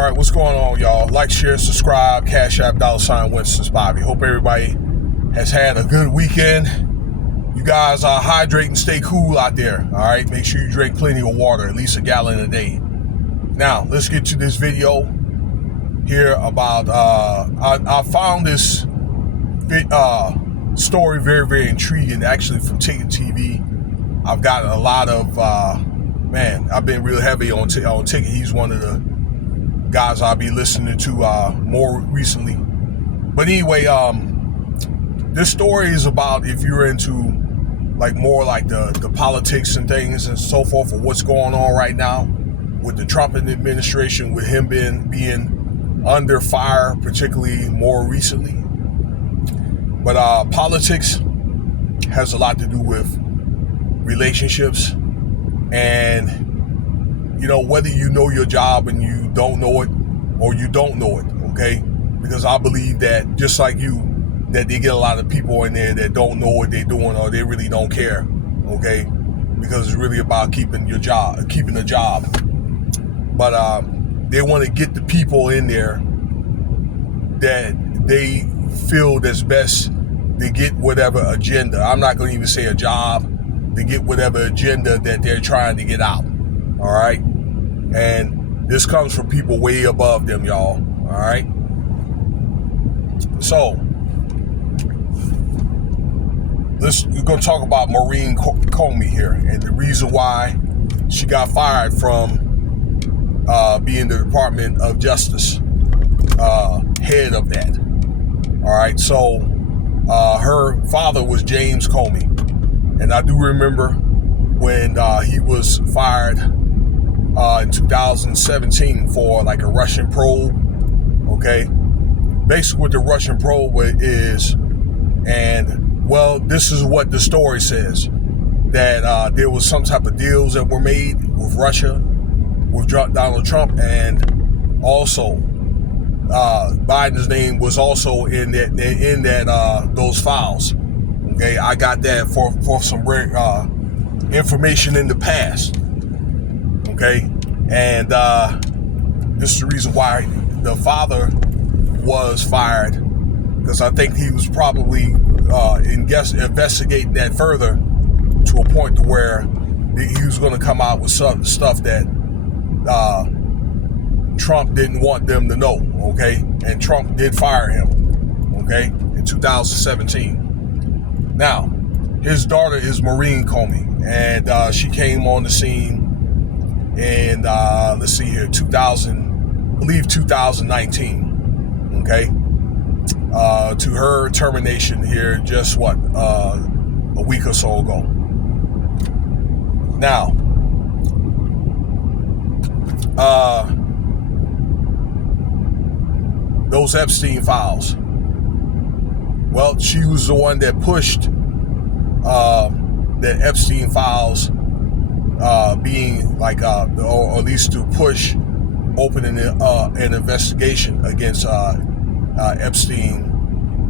All right, what's going on, y'all? Like, share, subscribe, Cash App, $ Winston Spivey. Hope everybody has had a good weekend. You guys hydrate and stay cool out there, all right? Make sure you drink plenty of water, at least a gallon a day. Now, let's get to this video here about, I found this story very, very intriguing, actually, from Ticket TV. I've gotten a lot of, I've been real heavy on Ticket. He's one of the guys I'll be listening to more recently. But anyway, this story is about if you're into like more like the politics and things and so forth, or what's going on right now with the Trump administration, with him being under fire, particularly more recently. But politics has a lot to do with relationships, and you know, whether you know your job and you don't know it, or you don't know it, okay? Because I believe that, just like you, that they get a lot of people in there that don't know what they're doing, or they really don't care, okay? Because it's really about keeping a job. But they want to get the people in there that they feel that's best to get whatever agenda. I'm not going to even say a job. To get whatever agenda that they're trying to get out, all right? And this comes from people way above them, y'all, all right? So, we're going to talk about Maureen Comey here, and the reason why she got fired from being the Department of Justice head of that, all right? So, her father was James Comey, and I do remember when he was fired in 2017 for like a Russian probe, okay? Basically what the Russian probe is, and well, this is what the story says, that there was some type of deals that were made with Russia, with Donald Trump, and also Biden's name was also in that those files. Okay, I got that for some rare information in the past. Okay, and this is the reason why the father was fired, because I think he was probably investigating that further to a point to where he was going to come out with some stuff that Trump didn't want them to know. Okay, and Trump did fire him. Okay, in 2017. Now, his daughter is Maureen Comey, and she came on the scene in, let's see here, 2019, okay? To her termination here just, a week or so ago. Now, those Epstein files. Well, she was the one that pushed the Epstein files being like, or at least to push opening an investigation against Epstein,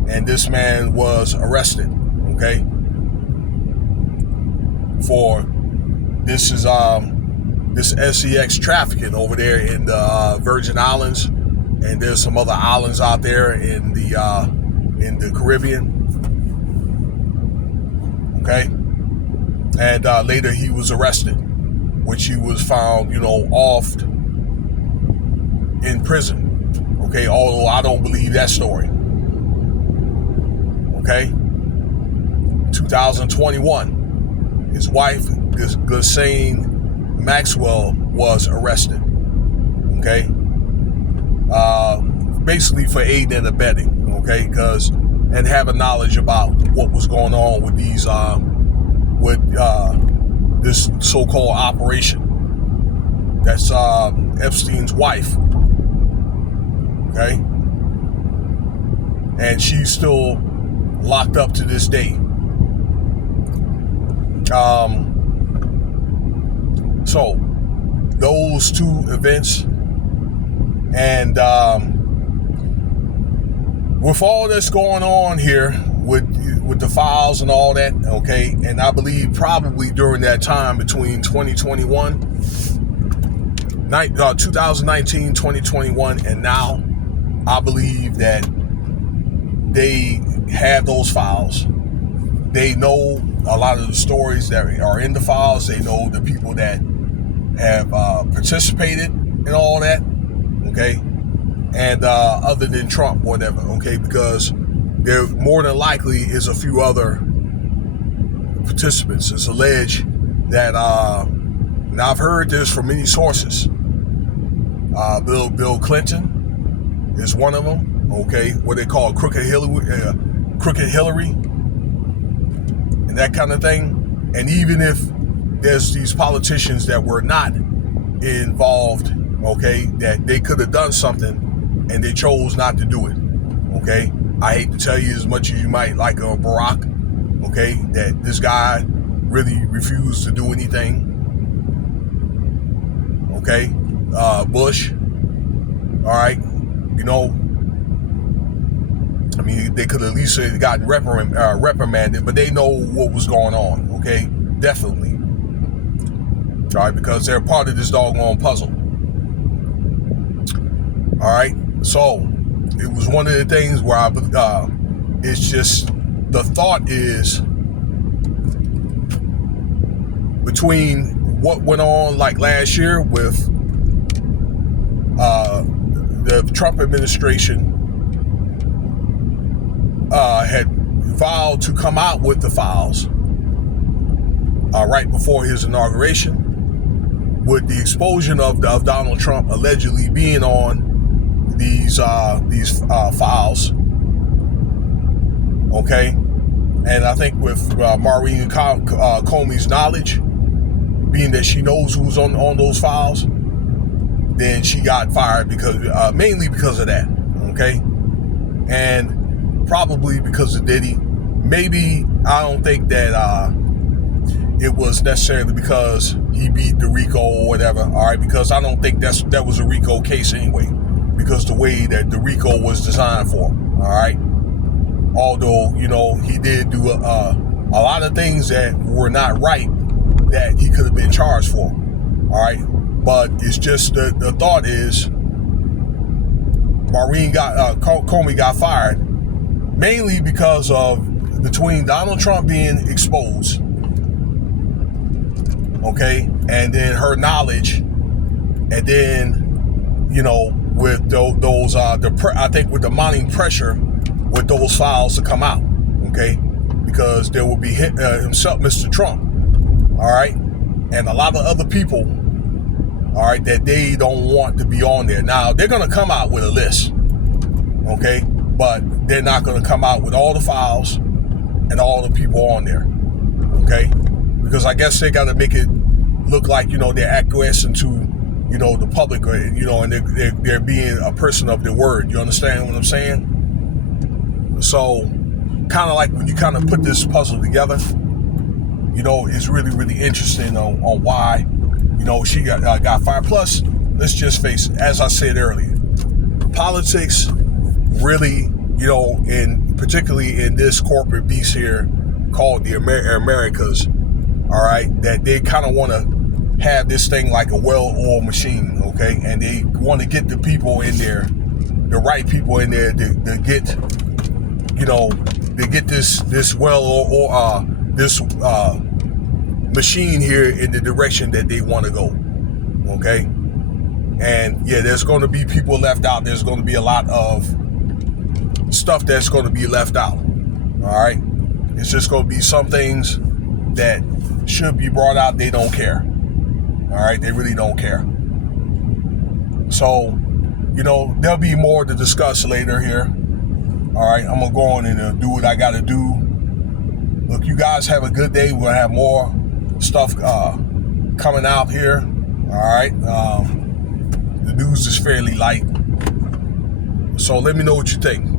and this man was arrested, okay? For this SEX trafficking over there in the Virgin Islands, and there's some other islands out there in the Caribbean, okay? And later he was arrested, which he was found, offed in prison, okay? Although I don't believe that story, okay? 2021, his wife, Ghislaine Maxwell, was arrested, okay? Basically for aiding and abetting, okay? And having knowledge about what was going on with these, this so-called operation. That's Epstein's wife, okay? And she's still locked up to this day. So those two events, and with all that's going on here with the files and all that, okay, and I believe probably during that time between 2021 2019, 2021, and now I believe that they have those files. They know a lot of the stories that are in the files. They know the people that have participated in all that, okay? And other than Trump, whatever, okay? Because there more than likely is a few other participants. It's alleged that, and I've heard this from many sources, Bill Clinton is one of them, okay? What they call Crooked Hillary, and that kind of thing. And even if there's these politicians that were not involved, okay, that they could have done something and they chose not to do it, okay? I hate to tell you, as much as you might like Barack, okay, that this guy really refused to do anything, okay? Bush, all right, you know, I mean, they could at least have gotten reprimanded, but they know what was going on, okay? Definitely. All right, because they're part of this doggone puzzle. All right, so it was one of the things where it's just, the thought is between what went on like last year with the Trump administration had vowed to come out with the files right before his inauguration, with the explosion of Donald Trump allegedly being on these files, okay? And I think with Maureen Comey's knowledge, being that she knows who's on those files, then she got fired because mainly because of that, okay? And probably because of Diddy. Maybe, I don't think that it was necessarily because he beat the RICO or whatever, all right? Because I don't think that was a RICO case anyway, because the way that the RICO was designed for, all right? Although, you know, he did do a lot of things that were not right that he could have been charged for, all right? But it's just the thought is Maureen Comey got fired mainly because of between Donald Trump being exposed, okay, and then her knowledge, and then, you know, with those I think with the mounting pressure with those files to come out, okay, because there will be himself, Mr. Trump, all right, and a lot of other people, all right, that they don't want to be on there. Now, they're going to come out with a list, okay, but they're not going to come out with all the files and all the people on there, okay, because I guess they got to make it look like, you know, they're acquiescing to, you know, the public, you know, and they're being a person of their word. You understand what I'm saying? So, kind of like when you kind of put this puzzle together, you know, it's really, really interesting on why, you know, she got fired. Plus, let's just face it, as I said earlier, politics really, you know, particularly in this corporate beast here called the Americas, all right, that they kind of want to have this thing like a well-oiled machine, okay, and they want to get the people in there, the right people in there to get, you know, to get this machine here in the direction that they want to go, okay? And yeah, there's going to be people left out. There's going to be a lot of stuff that's going to be left out, all right? It's just going to be some things that should be brought out. They don't care, all right? They really don't care. So, you know, there'll be more to discuss later here, all right? I'm going to go on and do what I got to do. Look, you guys have a good day. We're going to have more stuff coming out here, all right? The news is fairly light. So let me know what you think.